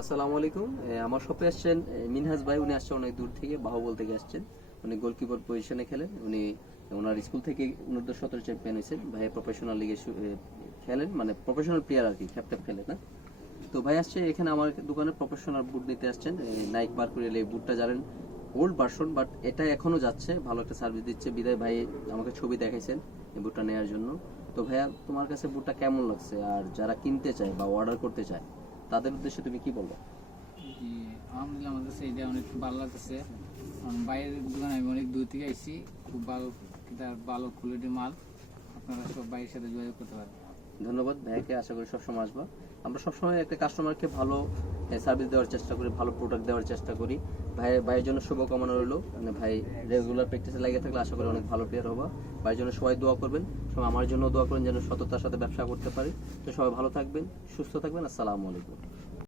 আসসালামু আলাইকুম। আমার শপে আসছেন মিনহাজ ভাই। উনি আসছেন অনেক দূর থেকে, বাহুবল থেকে আসছেন। উনি গোলকিপার পজিশনে খেলেন। উনি ওনার স্কুল থেকে অনূর্ধ্ব-17 চ্যাম্পিয়ন হয়েছেন। ভাই প্রফেশনাল লিগে খেলেন, মানে প্রফেশনাল প্লেয়ার আর কি, খ্যাপট্যাপ খেলেন না। তো ভাই আসছে এখানে আমার দোকানে প্রফেশনাল বুট নিতে আসছেন। নাইক মার্কুরিয়াল এই বুটটা জানেন, ওল্ড ভার্সন, বাট এটা এখনো যাচ্ছে, ভালো একটা সার্ভিস দিচ্ছে। বিদায় ভাই আমাকে ছবি দেখাইছেন এই বুটটা নেওয়ার জন্য। তো ভাইয়া, তোমার কাছে বুটটা কেমন লাগছে, আর যারা কিনতে চায় বা অর্ডার করতে চায় তাদের উদ্দেশ্যে তুমি কি বলবো? জি, আলহামদুলিল্লাহ আমার কাছে এটা অনেক ভালো লাগতেছে। কারণ বাইরের দোকানে আমি অনেক দূর থেকে আইছি, খুব ভালো ভালো কোয়ালিটির মাল। আপনারা সব বাইরের সাথে যোগাযোগ করতে পারেন। ধন্যবাদ ভাইকে, আশা করি সবসময় আসবা। আমরা সবসময় একটা কাস্টমারকে ভালো সার্ভিস দেওয়ার চেষ্টা করি, ভালো প্রোডাক্ট দেওয়ার চেষ্টা করি। ভাইয়ের জন্য শুভকামনা রইলো। মানে ভাই রেগুলার প্র্যাকটিসে লাগিয়ে থাকলে আশা করি অনেক ভালো প্লেয়ার হবা। ভাইয়ের জন্য সবাই দোয়া করবেন, সবাই আমার জন্য দোয়া করেন যেন সততার সাথে ব্যবসা করতে পারি। তো সবাই ভালো থাকবেন, সুস্থ থাকবেন। আসসালামু আলাইকুম।